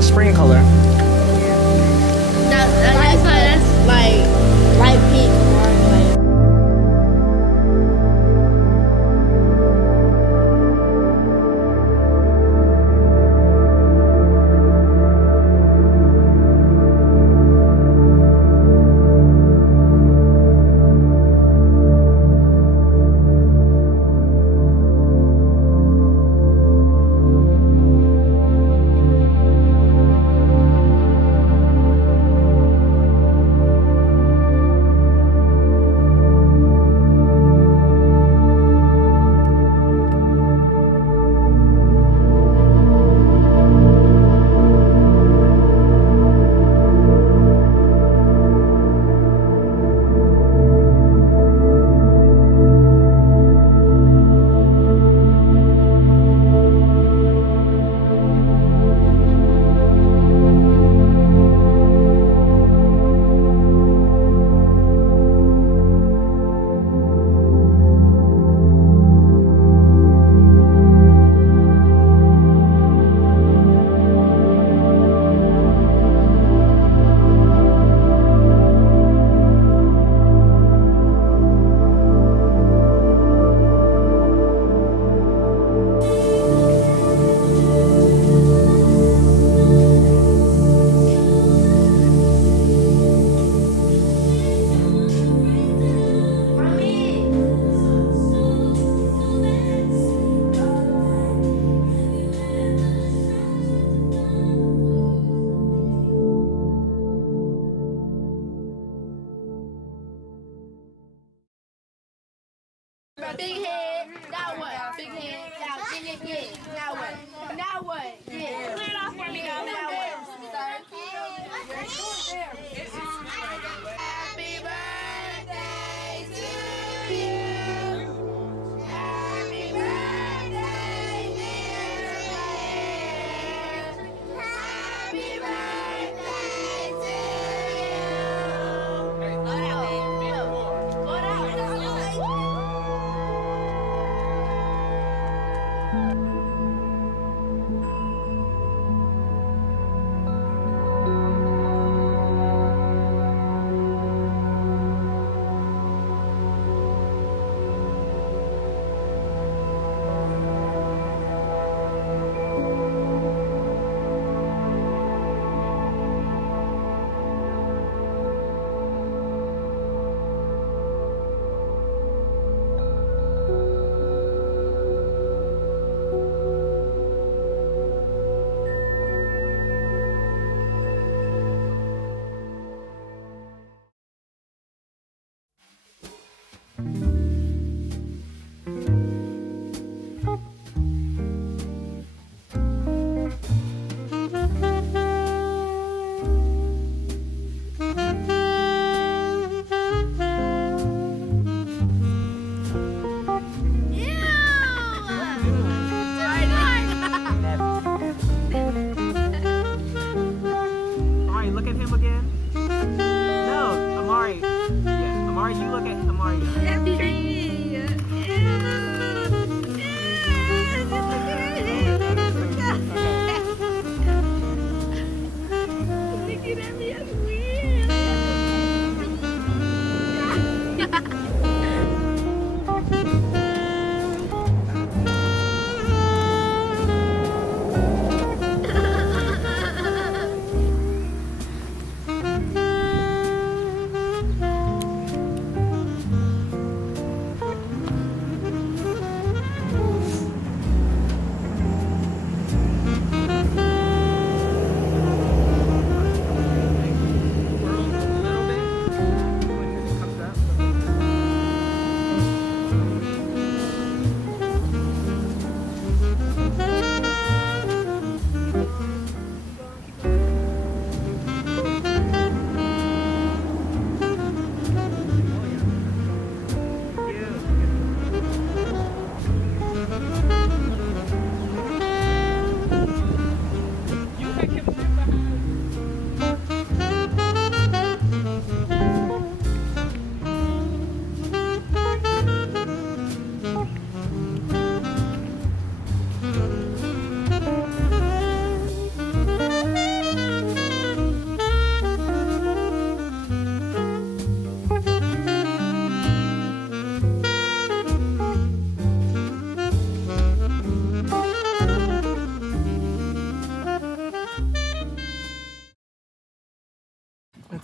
of spring color. That's like light pink or like. Big head, now what? Big head, now what? Now what? Yeah. Clear it off for me, now what? Happy birthday to you. Happy birthday, dear Claire. Happy birthday to you. Blow it out. Blow it out.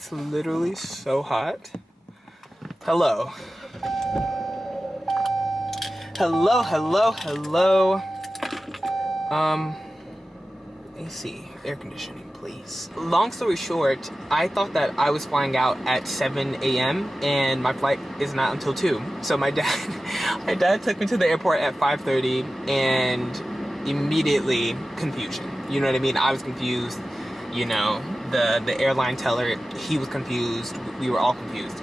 It's literally so hot. Hello. Hello, hello, hello. AC, air conditioning, please. Long story short, I thought that I was flying out at 7 a.m. and my flight is not until 2. So my dad took me to the airport at 5:30 and immediately confusion. You know what I mean? I was confused. You know, the airline teller, he was confused. We were all confused.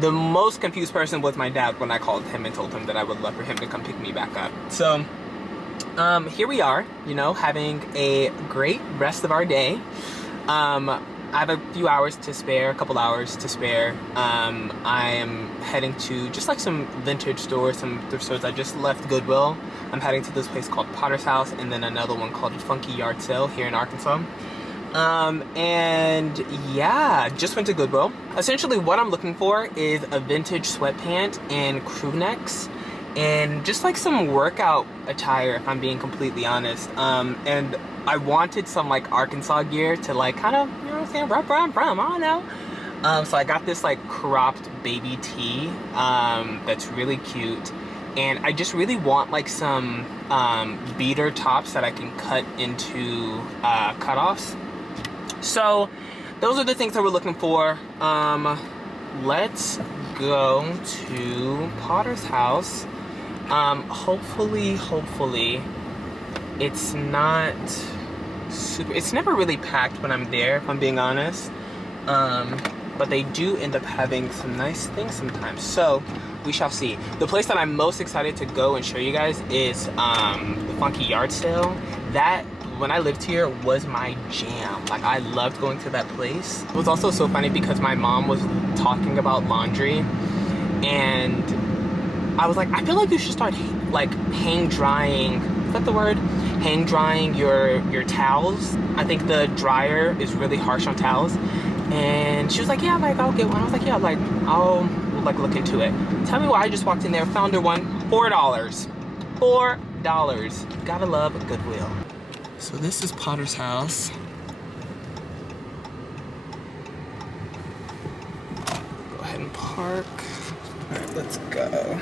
The most confused person was my dad when I called him and told him that I would love for him to come pick me back up. So here we are, you know, having a great rest of our day. I have a few hours to spare, a couple hours to spare. I am heading to just like some vintage stores, some thrift stores. I just left Goodwill. I'm heading to this place called Potter's House, and then another one called Funky Yard Sale here in Arkansas. And yeah, just went to Goodwill. Essentially what I'm looking for is a vintage sweatpant and crew necks and just like some workout attire, if I'm being completely honest. And I wanted some like Arkansas gear to like kind of, you know what I'm saying, rep where I'm from, I don't know. So I got this like cropped baby tee that's really cute. And I just really want like some beater tops that I can cut into cutoffs. So those are the things that we're looking for. Let's go to Potter's House. Hopefully it's not super, it's never really packed when I'm there, if I'm being honest. But they do end up having some nice things sometimes. So we shall see. The place that I'm most excited to go and show you guys is the Funky Yard Sale. That, when I lived here, was my jam. Like, I loved going to that place. It was also so funny because my mom was talking about laundry, and I was like, I feel like you should start like hang drying. Is that the word? Hang drying your towels. I think the dryer is really harsh on towels. And she was like, yeah, like I'll get one. I was like, yeah, like I'll like look into it. Tell me why I just walked in there, found her one, $4. $4. Gotta love Goodwill. So this is Potter's House. Go ahead and park. All right, let's go.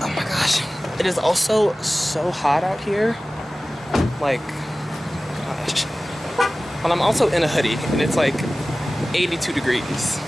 Oh my gosh. It is also so hot out here. Like, gosh. And I'm also in a hoodie, and it's like 82 degrees.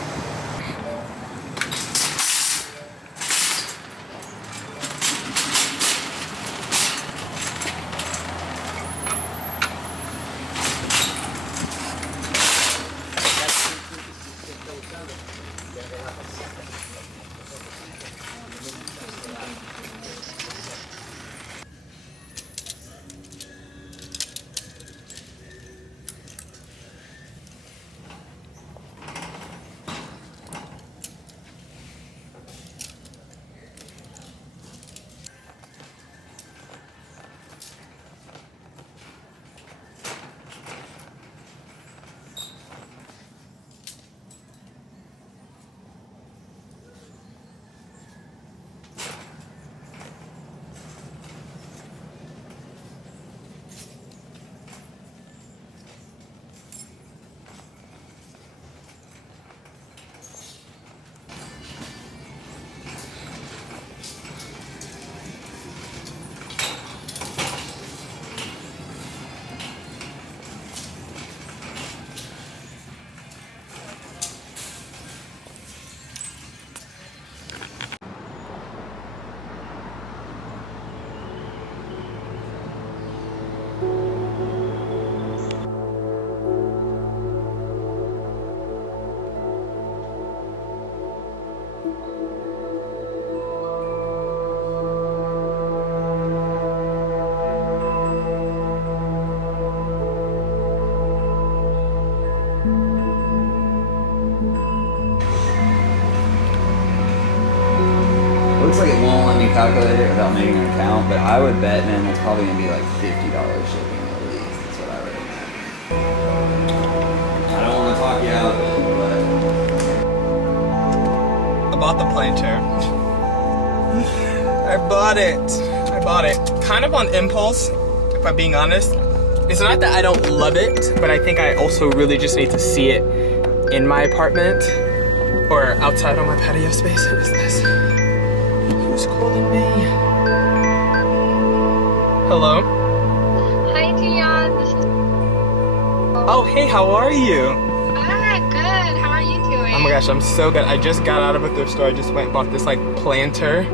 Looks like it won't let me calculate it without making an account, but I would bet, man, it's probably gonna be like $50 shipping at least. That's what I recommend. I don't want to talk you out of it, but I bought the planter. I bought it. Kind of on impulse, if I'm being honest. It's not that I don't love it, but I think I also really just need to see it in my apartment or outside on my patio space. Who is this? Who's calling me? Hello? Hi, Deon. This is. Oh, hey, how are you? Ah, good. How are you doing? Oh my gosh, I'm so good. I just got out of a thrift store. I just went and bought this like planter.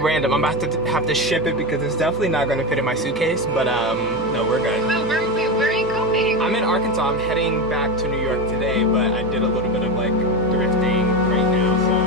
Random. I'm about to have to ship it because it's definitely not going to fit in my suitcase, but no, we're good. Oh, where are you going? I'm in Arkansas. I'm heading back to New York today, but I did a little bit of like thrifting right now, so.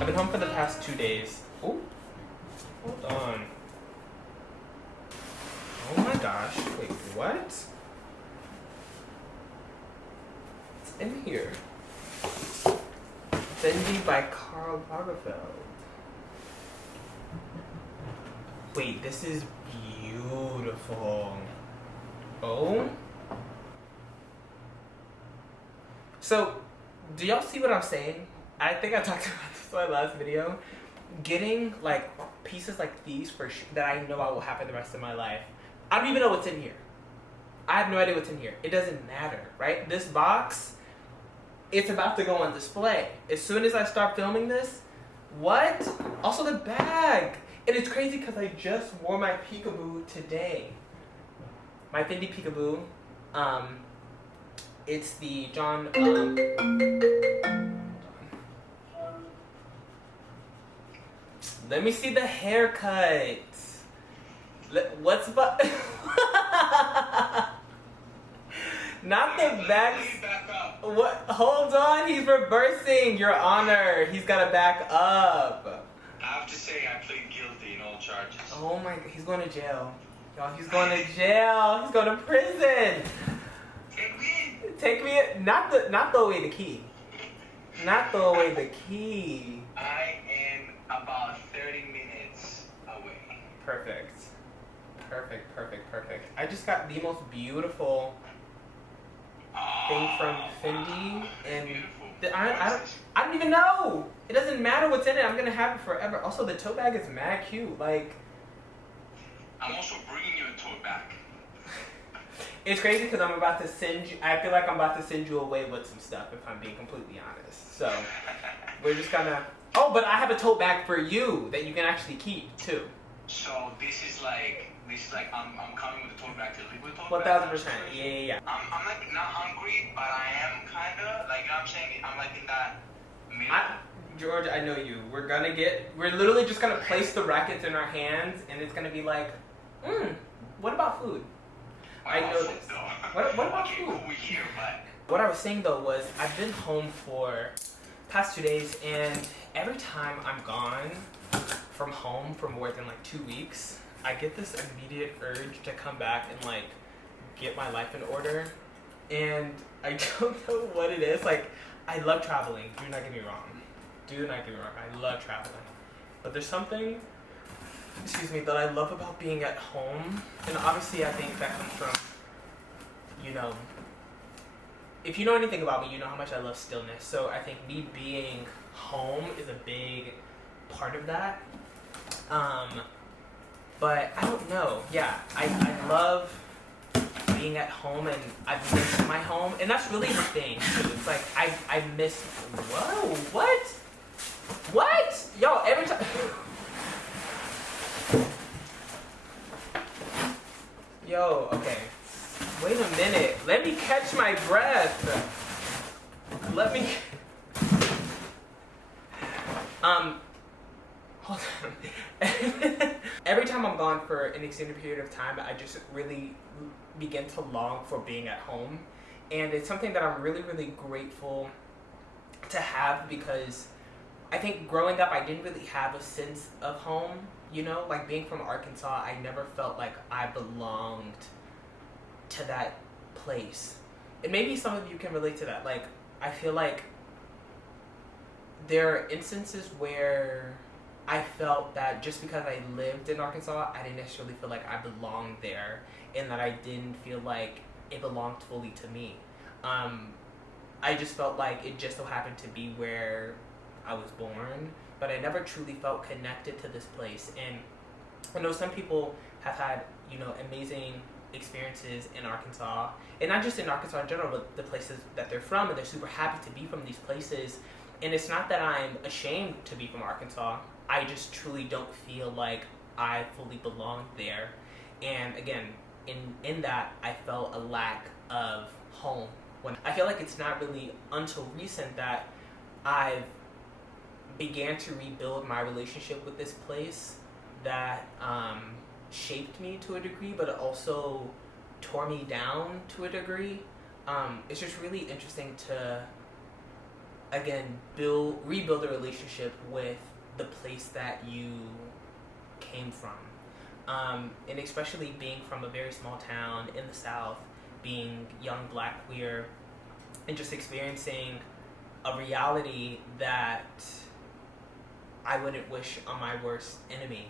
I've been home for the past 2 days. Oh, hold on. Oh my gosh. Wait, what? It's in here. Fendi by Karl Lagerfeld. Wait, this is beautiful. Oh. So, do y'all see what I'm saying? I think I talked about this in my last video. Getting like pieces like these that I know I will have for the rest of my life. I don't even know what's in here. I have no idea what's in here. It doesn't matter, right? This box, it's about to go on display. As soon as I start filming this, what? Also the bag. And it's crazy because I just wore my peekaboo today. My Fendi peekaboo. It's the John, let me see the haircut. What's but Not the back. Please back up. What? Hold on, he's reversing, Your Honor. He's gotta back up. I have to say, I plead guilty in all charges. Oh my, he's going to jail. Y'all, he's going to jail. He's going to prison. Take me, not throw away the key. Not throw away the key. I am about 30 minutes away. Perfect. I just got the most beautiful thing from Fendi, and Beautiful. I don't even know. It doesn't matter what's in it. I'm gonna have it forever. Also, the tote bag is mad cute. Like, I'm also bringing you a tote bag. it's crazy because I'm about to send you. I feel like I'm about to send you away with some stuff. If I'm being completely honest, so we're just gonna. Oh, but I have a tote bag for you that you can actually keep too. So this is like I'm coming with a tote bag to live with a tote bag. 1,000%. Yeah. I'm like not hungry, but I am kinda like, you know what I'm saying? I'm like in that middle. George, I know you. We're literally just gonna place the rackets in our hands, and it's gonna be like, what about food? I know this. What about okay, food? Cool, we're here, but What I was saying though was, I've been home for past 2 days, and every time I'm gone from home for more than like 2 weeks, I get this immediate urge to come back and like get my life in order. And I don't know what it is. Like, I love traveling. Do not get me wrong. I love traveling. But there's something, that I love about being at home. And obviously I think that comes from, if you know anything about me, you know how much I love stillness. So I think me being home is a big part of that. But I don't know. Yeah, I love being at home, and I've missed my home, and that's really the thing too. It's like I miss. Whoa! What? Yo, every time. Yo, okay. Wait a minute. Let me catch my breath. Let me. Hold on. Every time I'm gone for an extended period of time, I just really begin to long for being at home. And it's something that I'm really, really grateful to have, because I think growing up, I didn't really have a sense of home. Like being from Arkansas, I never felt like I belonged to that place. And maybe some of you can relate to that. Like, I feel like there are instances where I felt that just because I lived in Arkansas, I didn't necessarily feel like I belonged there, and that I didn't feel like it belonged fully to me. I just felt like it just so happened to be where I was born, but I never truly felt connected to this place. And I know some people have had, amazing experiences in Arkansas, and not just in Arkansas in general, but the places that they're from, and they're super happy to be from these places. And it's not that I'm ashamed to be from Arkansas. I just truly don't feel like I fully belong there. And again, in that, I felt a lack of home. When I feel like it's not really until recent that I've began to rebuild my relationship with this place that shaped me to a degree, but also tore me down to a degree. It's just really interesting to, again, rebuild a relationship with the place that you came from. And especially being from a very small town in the South, being young, black, queer, and just experiencing a reality that I wouldn't wish on my worst enemy,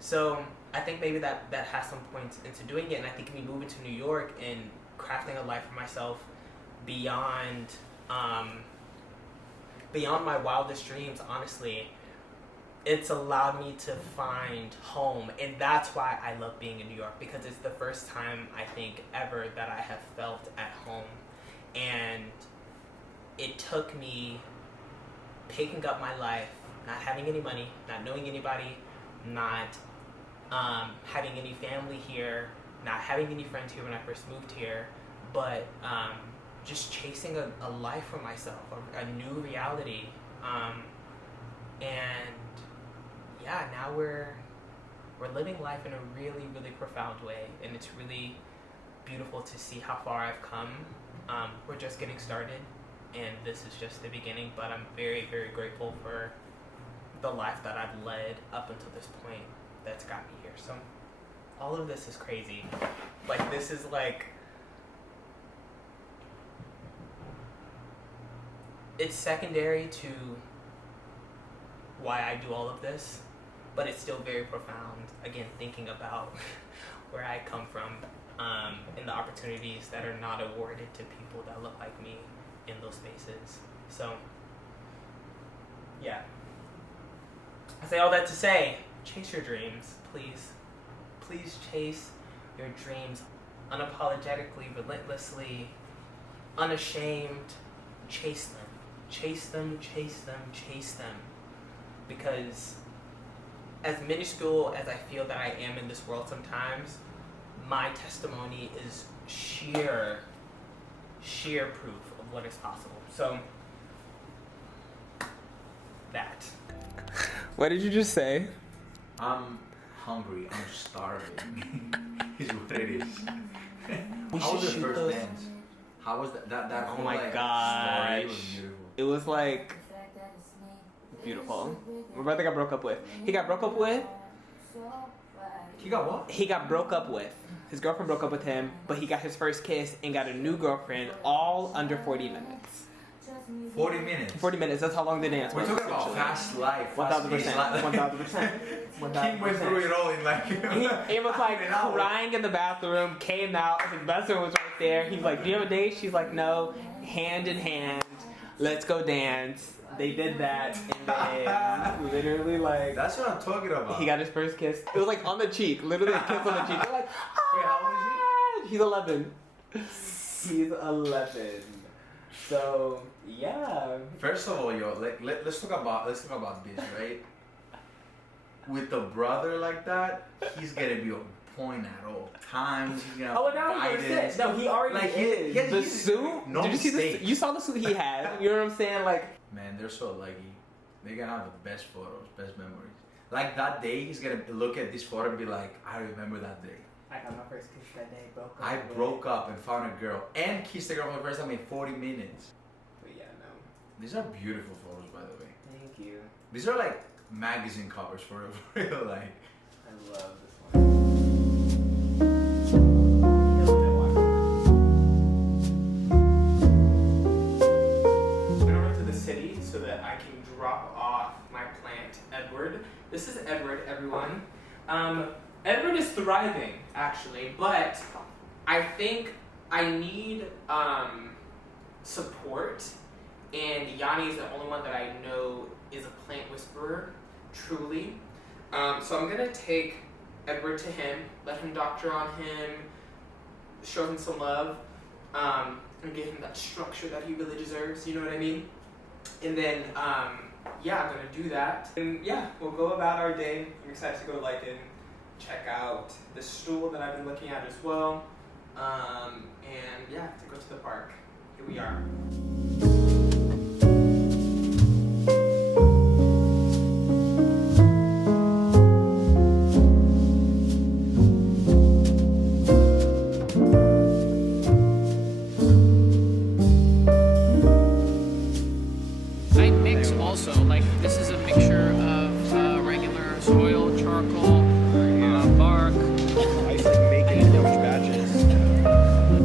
So I think maybe that has some points into doing it, and I think me moving to New York and crafting a life for myself beyond my wildest dreams, honestly, it's allowed me to find home. And that's why I love being in New York, because it's the first time, I think, ever that I have felt at home. And it took me picking up my life, not having any money, not knowing anybody, not having any family here, not having any friends here when I first moved here, but just chasing a life for myself, a new reality. And yeah, now we're living life in a really, really profound way, and it's really beautiful to see how far I've come. We're just getting started, and this is just the beginning, but I'm very, very grateful for the life that I've led up until this point that's got me here. So all of this is crazy. Like, this is like, it's secondary to why I do all of this, but it's still very profound. Again, thinking about where I come from, and the opportunities that are not awarded to people that look like me in those spaces. So, yeah. I say all that to say, chase your dreams, please. Please chase your dreams unapologetically, relentlessly, unashamed. Chase them. Chase them, chase them, chase them. Because as minuscule as I feel that I am in this world sometimes, my testimony is sheer proof of what is possible. So, that. What did you just say? I'm hungry. I'm starving. Is what it is. We How was should the shoot first those. dance? How was that Oh whole, my like, gosh. story was beautiful. It was like beautiful. My brother got broke up with. He got broke up with. He got what? He got broke up with. His girlfriend broke up with him, but he got his first kiss and got a new girlfriend all under 40 minutes. 40 minutes. 40 minutes, that's how long the dance We're was. talking about fast life. Fast paced 1000%. life. 1000%. Kim went through it all in like. He was like an hour. crying in the bathroom, came out, his best friend was right there. He's like, do you have a date? She's like, no. Hand in hand, let's go dance. They did that, and then literally like, That's what I'm talking about. he got his first kiss. It was like on the cheek, literally a kiss on the cheek. They're like, Wait, how old is "Ah!" He's 11. He's 11. So yeah. First of all, yo, let's talk about this, right? With the brother like that, he's gonna be on point at all times. He's gonna have Oh, and now he's gonna guidance. sit. No, he already Like, is. he The he's- suit. no Did you see the? mistake. You saw the suit he had. You know what I'm saying? Like, Man, they're so lucky. They're gonna have the best photos, best memories. Like that day, he's gonna look at this photo and be like, I remember that day. I got my first kiss that day, bro. I broke up and found a girl and kissed a girl for the first time in 40 minutes. But yeah, no. These are beautiful photos, by the way. Thank you. These are like magazine covers for real. Like, I love this one. Went over to the city so that I can drop off my plant, Edward. This is Edward, everyone. Edward is thriving, actually, but I think I need support, and Yanni is the only one that I know is a plant whisperer, truly. So I'm gonna take Edward to him, let him doctor on him, show him some love, and give him that structure that he really deserves, you know what I mean? And then, yeah, I'm gonna do that. And yeah, we'll go about our day. I'm excited to go to Lichen, check out the stool that I've been looking at as well, and yeah, to go to the park. Here we are. I mix also, like this is a mixture of regular soil, charcoal, bark. I used to make it in huge batches.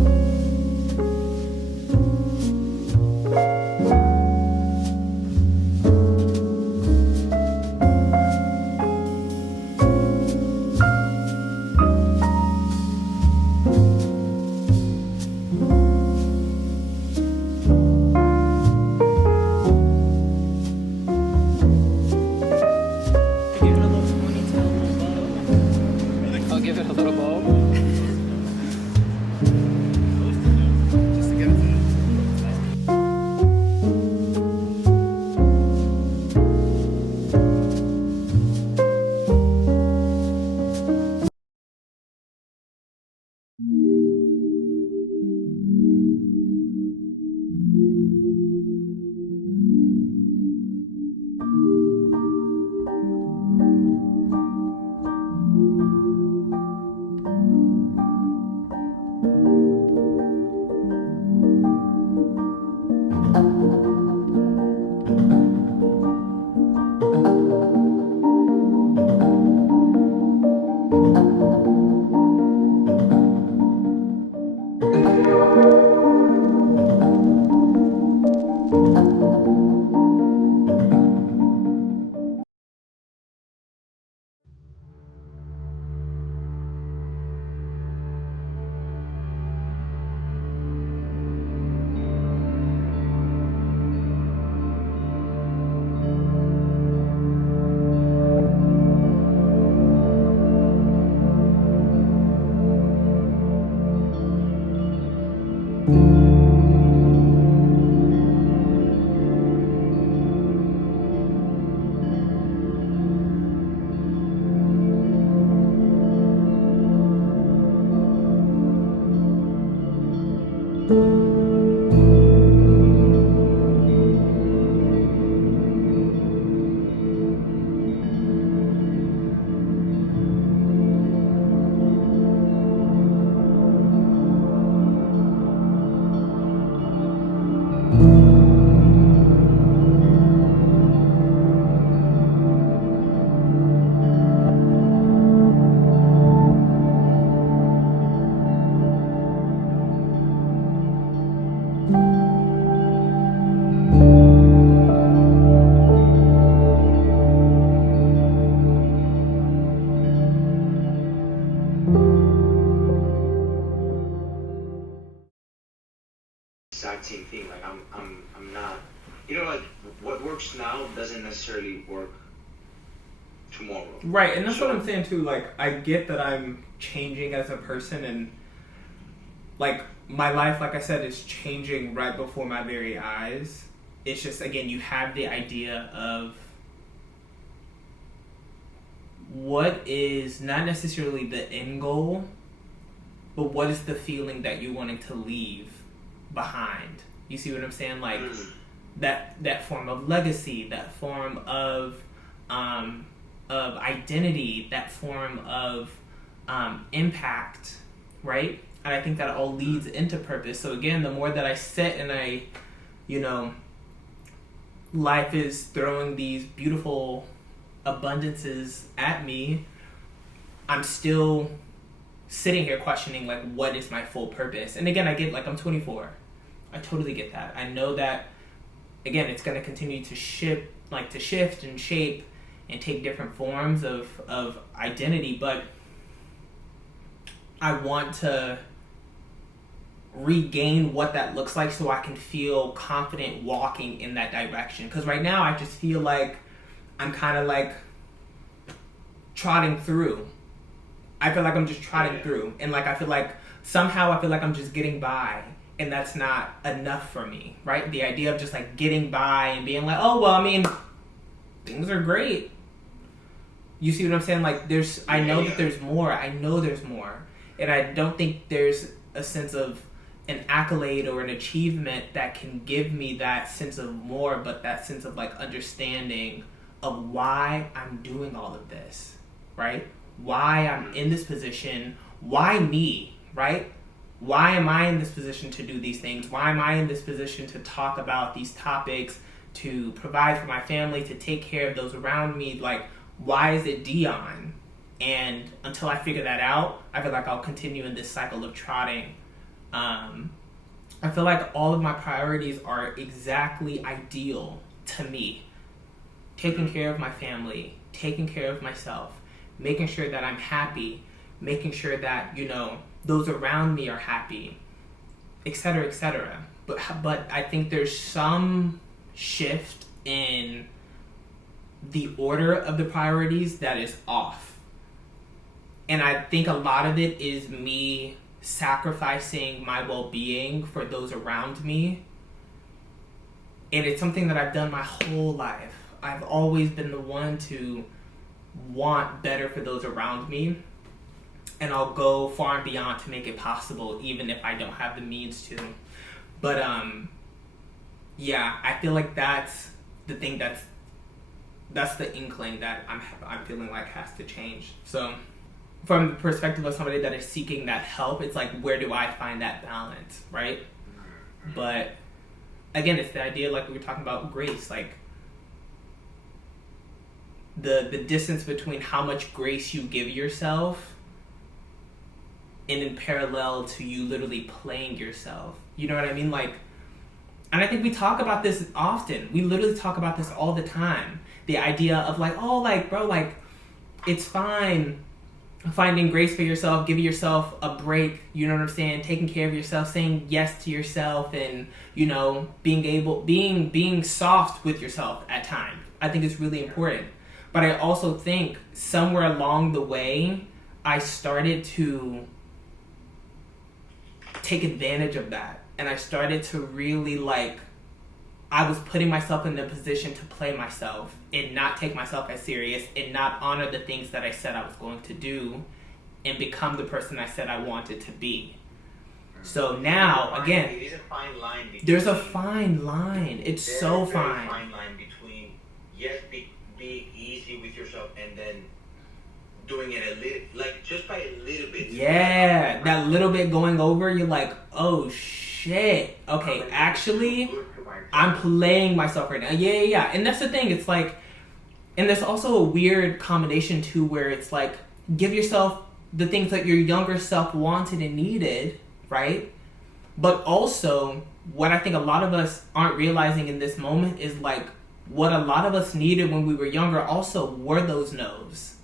exact same thing. Like I'm not, you know, like what works now doesn't necessarily work tomorrow. Right, and that's So- what I'm saying too. Like, I get that I'm changing as a person, and like my life, like I said, is changing right before my very eyes. It's just, again, you have the idea of what is not necessarily the end goal, but what is the feeling that you're wanting to leave behind. You see what I'm saying? Like that form of legacy, that form of identity, that form of impact, right? And I think that all leads into purpose. So again, the more that I sit and I, life is throwing these beautiful abundances at me, I'm still sitting here questioning, like, what is my full purpose? And again, I get, like, I'm 24. I totally get that. I know that, again, it's going to continue to shift and shape and take different forms of identity, but I want to regain what that looks like so I can feel confident walking in that direction. Because right now I just feel like I'm kind of like trotting through. I feel like I'm just trotting through. And like I feel like somehow I'm just getting by. And that's not enough for me, right? The idea of just like getting by and being like, oh, well, I mean, things are great. You see what I'm saying? Like I know that there's more. I know there's more. And I don't think there's a sense of an accolade or an achievement that can give me that sense of more, but that sense of like understanding of why I'm doing all of this, right? Why I'm in this position, why me, right? Why am I in this position to do these things? Why am I in this position to talk about these topics, to provide for my family, to take care of those around me? Like, why is it Deon? And until I figure that out, I feel like I'll continue in this cycle of trotting. I feel like all of my priorities are exactly ideal to me. Taking care of my family, taking care of myself, making sure that I'm happy, making sure that, those around me are happy, etc., etc. But I think there's some shift in the order of the priorities that is off. And I think a lot of it is me sacrificing my well-being for those around me. And it's something that I've done my whole life. I've always been the one to want better for those around me. And I'll go far and beyond to make it possible, even if I don't have the means to. But I feel like that's the thing that's the inkling that I'm feeling like has to change. So from the perspective of somebody that is seeking that help, it's like, where do I find that balance, right? But again, it's the idea, like we were talking about grace, like the distance between how much grace you give yourself and in parallel to you literally playing yourself. You know what I mean? Like, and I think we talk about this often. We literally talk about this all the time. The idea of like, oh, like, bro, like, it's fine finding grace for yourself, giving yourself a break, you know what I'm saying? Taking care of yourself, saying yes to yourself, and, being soft with yourself at times. I think it's really important. But I also think somewhere along the way, I started to take advantage of that. And I started to really I was putting myself in the position to play myself and not take myself as serious and not honor the things that I said I was going to do and become the person I said I wanted to be. So now, again, it is a fine line. there's a fine line. It's so Very fine. fine line between yes, be easy with yourself, and then doing it a little, like just by a little bit. Yeah, that little bit going over, you're like, oh shit. Okay, actually, I'm playing myself right now. Yeah. And that's the thing. It's like, and there's also a weird combination too, where it's like, give yourself the things that your younger self wanted and needed, right? But also, what I think a lot of us aren't realizing in this moment is like, what a lot of us needed when we were younger also were those no's.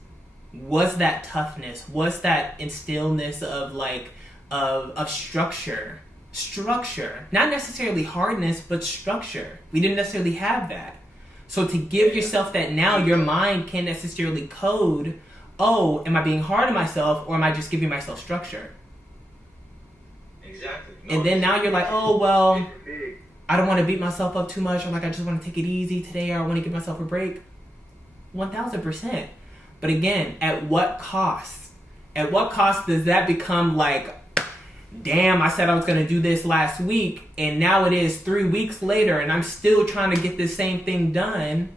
Was that toughness? Was that instillness of like, of structure? Structure. Not necessarily hardness, but structure. We didn't necessarily have that. So to give yourself that now, your mind can't necessarily code, oh, am I being hard on myself or am I just giving myself structure? Exactly. And then now you're like, oh, well, I don't want to beat myself up too much, or like I just want to take it easy today, or I want to give myself a break. 1000%. But again, at what cost? At what cost does that become like, damn, I said I was going to do this last week, and now it is 3 weeks later, and I'm still trying to get this same thing done?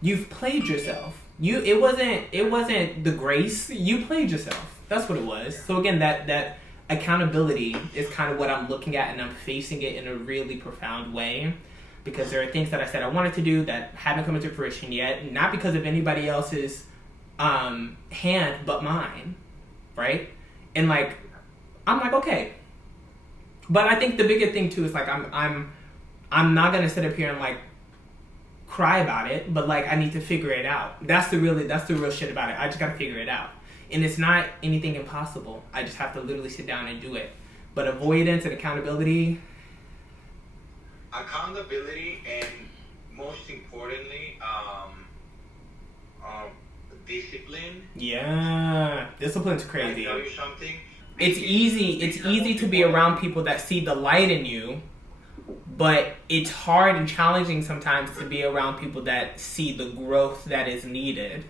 You've played yourself. It wasn't the grace. You played yourself. That's what it was. So again, that accountability is kind of what I'm looking at, and I'm facing it in a really profound way, because there are things that I said I wanted to do that haven't come into fruition yet, not because of anybody else's hand but mine, right? And like, I'm like, okay. But I think the bigger thing too is like, I'm not gonna sit up here and like cry about it, but like I need to figure it out. That's the real shit about it. I just gotta figure it out. And it's not anything impossible. I just have to literally sit down and do it. But avoidance and accountability. Accountability, and most importantly, discipline. Yeah, discipline's crazy. I tell you something. It's easy to be around people that see the light in you, but it's hard and challenging sometimes to be around people that see the growth that is needed.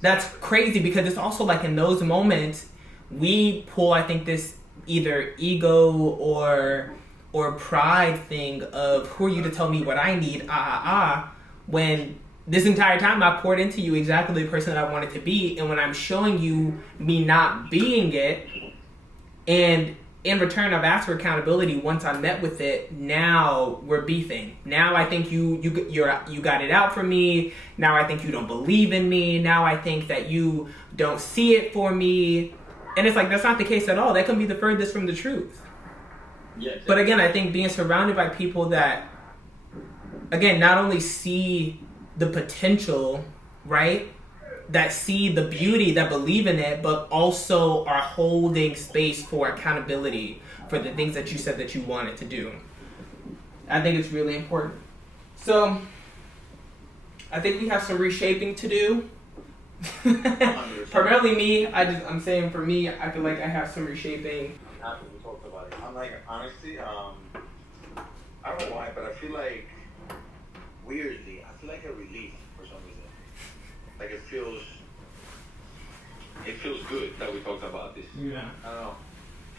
That's crazy, because it's also like in those moments we pull, I think, this either ego or pride thing of, who are you to tell me what I need, when this entire time I poured into you exactly the person that I wanted to be, and when I'm showing you me not being it, and in return I've asked for accountability once I met with it, now we're beefing. Now I think you got it out for me. Now I think you don't believe in me. Now I think that you don't see it for me. And it's like, that's not the case at all. That can be the furthest from the truth. Yeah, exactly. But again, I think being surrounded by people that, again, not only see the potential, right? That see the beauty, that believe in it, but also are holding space for accountability for the things that you said that you wanted to do. I think it's really important. So, I think we have some reshaping to do. Primarily me, I'm saying for me, I feel like I have some reshaping. After we talked about it, I'm like, honestly, I don't know why, but I feel like, weirdly, I feel like a relief for some reason. Like it feels good that we talked about this. Yeah. I don't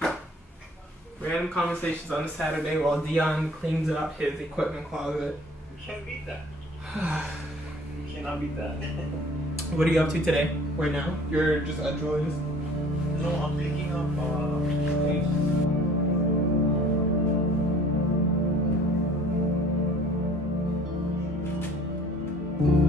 know. Random conversations on a Saturday while Deon cleans up his equipment closet. You can't beat that. You cannot beat that. What are you up to today? Right now? You're just at Julius? No, I'm picking up things.